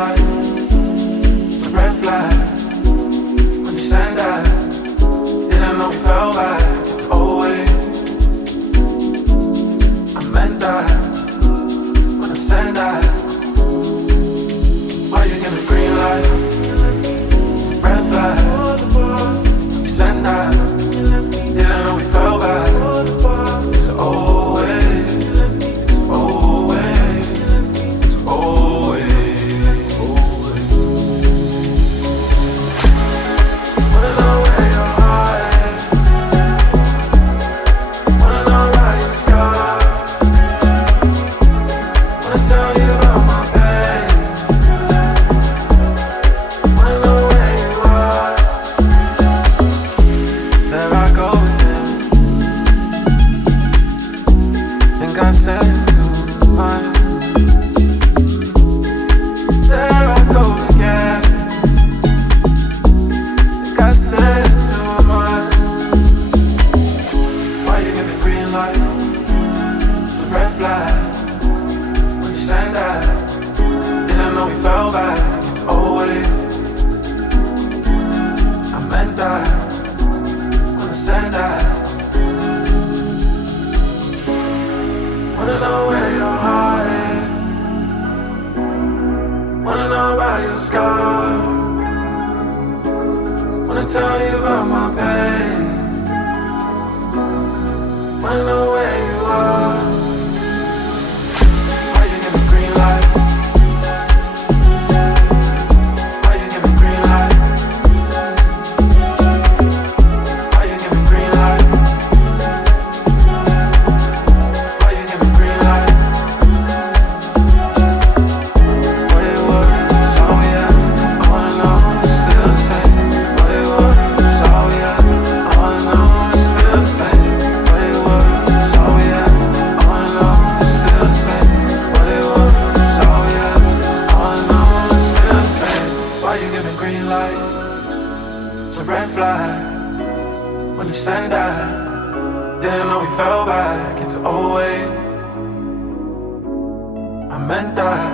light, it's a red flag. When you send that, didn't know we fell back into old ways. I meant that when I send that. Why you give me green light? It's a red flag. When you send that, didn't know we fell back into old ways. It's old ways. It's old ways. Wanna know where your heart is? Wanna know about your scars? Wanna tell you about my pain? Wanna know where you are? There I go again. Think I said too much. There I go again. Think I said too much. Why you give me green light? It's a red flag. When you send that, didn't know we fell back into old ways. I meant that when I send that. Wanna know where your heart is? Wanna know about your scars? Wanna tell you about my pain? Wanna know where you are? Why you give me green light? Why you give me green light? Why you give me green light? Why you give me green light? What it was, all we had. I wanna know it's still the same. What it was, all we had. I wanna know it's still the same. What it was, all we had. I wanna know it's still the same. What it was, all we had. I wanna know it's still the same. Why you give me green light? It's a red flag. When you send that, didn't know we fell back into old ways. I meant that